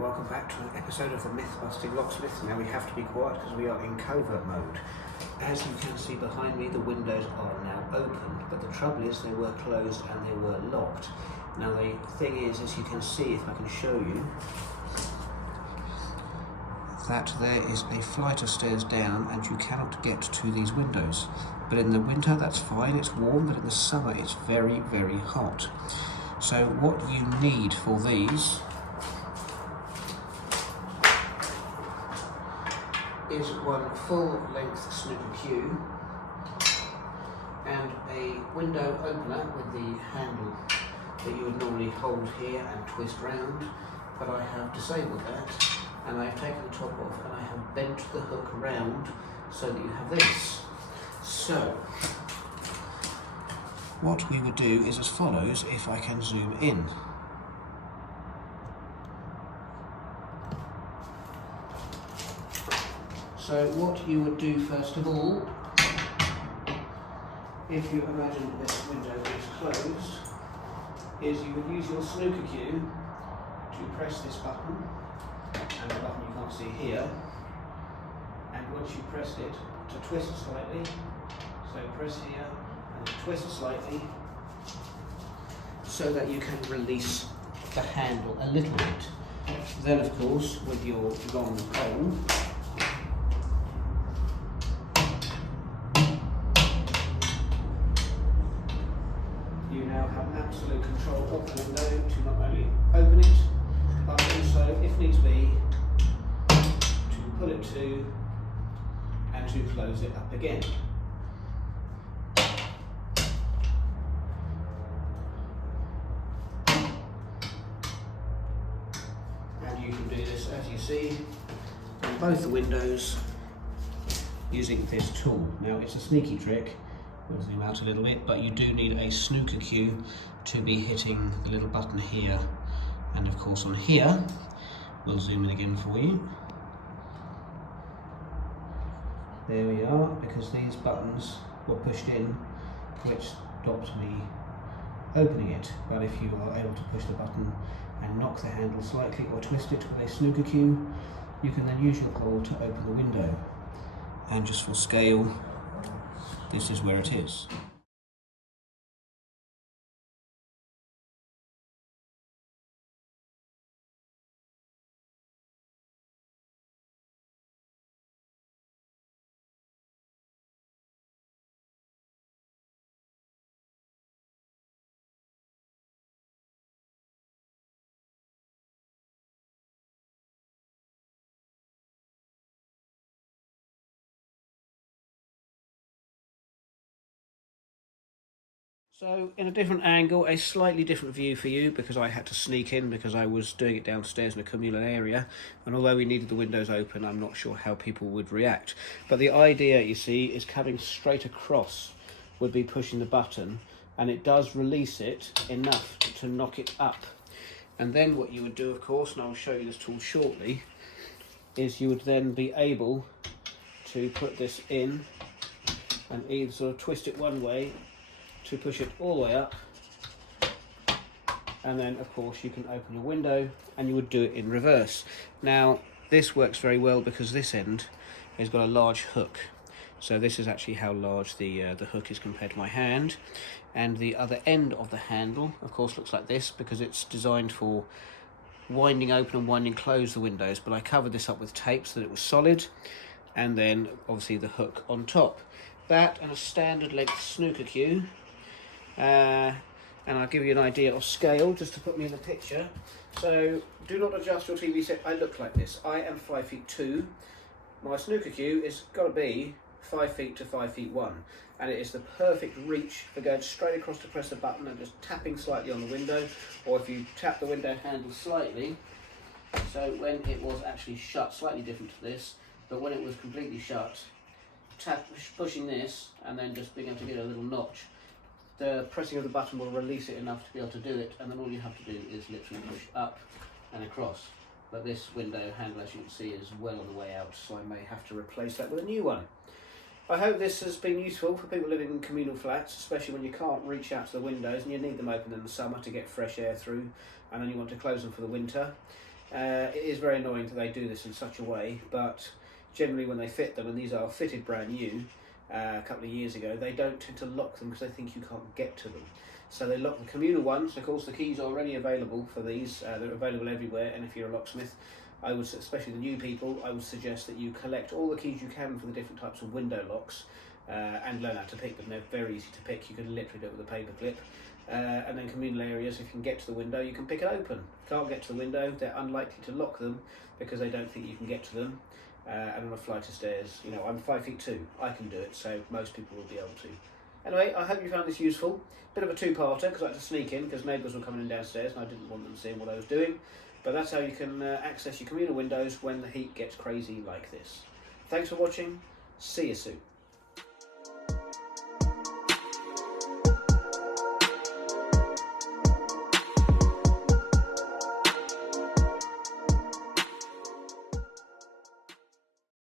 Welcome back to an episode of the Myth-Busting Locksmith. Now we have to be quiet because we are in covert mode. As you can see behind me, the windows are now open, but the trouble is they were closed and they were locked. Now the thing is, as you can see, if I can show you, that there is a flight of stairs down and you cannot get to these windows. But in the winter that's fine, it's warm, but in the summer it's very, very hot. So what you need for these is one full-length snooker cue and a window opener with the handle that you would normally hold here and twist round, but I have disabled that and I've taken the top off and I have bent the hook round so that you have this. So what we would do is as follows, if I can zoom in. So what you would do first of all, if you imagine this window is closed, is you would use your snooker cue to press this button, and the button you can't see here, and once you pressed it, to twist slightly, so press here and twist slightly, so that you can release the handle a little bit. Then of course with your long pole, you now have absolute control of the window to not only open it, but also, if needs be, to pull it to and to close it up again. And you can do this, as you see, on both the windows using this tool. Now it's a sneaky trick. We'll zoom out a little bit, but you do need a snooker cue to be hitting the little button here, and of course on here, we'll zoom in again for you. There we are, because these buttons were pushed in, which stopped me opening it. But if you are able to push the button and knock the handle slightly or twist it with a snooker cue, you can then use your pole to open the window. And just for scale, this is where it is. So in a different angle, a slightly different view for you, because I had to sneak in because I was doing it downstairs in a communal area, and although we needed the windows open, I'm not sure how people would react. But the idea, you see, is coming straight across would be pushing the button, and it does release it enough to knock it up. And then what you would do, of course, and I'll show you this tool shortly, is you would then be able to put this in and either sort of twist it one way to push it all the way up, and then of course you can open your window, and you would do it in reverse. Now this works very well because this end has got a large hook, so this is actually how large the hook is compared to my hand, and the other end of the handle of course looks like this because it's designed for winding open and winding close the windows, but I covered this up with tape so that it was solid, and then obviously the hook on top. That and a standard length snooker cue. And I'll give you an idea of scale just to put me in the picture. So do not adjust your TV set. I look like this. I am 5'2". My snooker cue is got to be 5 feet to 5'1", and it is the perfect reach for going straight across to press the button and just tapping slightly on the window, or if you tap the window handle slightly. So when it was actually shut, slightly different to this, but when it was completely shut, pushing this and then just being able to get a little notch, the pressing of the button will release it enough to be able to do it, and then all you have to do is literally push up and across. But this window handle, as you can see, is well on the way out, so I may have to replace that with a new one. I hope this has been useful for people living in communal flats, especially when you can't reach out to the windows and you need them open in the summer to get fresh air through, and then you want to close them for the winter. It is very annoying that they do this in such a way, but generally when they fit them, and these are fitted brand new a couple of years ago, they don't tend to lock them because they think you can't get to them. So they lock the communal ones. Of course, the keys are already available for these. They're available everywhere, and if you're a locksmith, I would, especially the new people, I would suggest that you collect all the keys you can for the different types of window locks and learn how to pick them. They're very easy to pick. You can literally do it with a paper clip. And then communal areas, if you can get to the window, you can pick it open. Can't get to the window, they're unlikely to lock them because they don't think you can get to them. And on a flight of stairs, you know, I'm 5'2", I can do it, so most people will be able to. Anyway, I hope you found this useful. Bit of a two-parter because I had to sneak in because neighbours were coming in downstairs and I didn't want them seeing what I was doing. But that's how you can access your communal windows when the heat gets crazy like this. Thanks for watching. See you soon.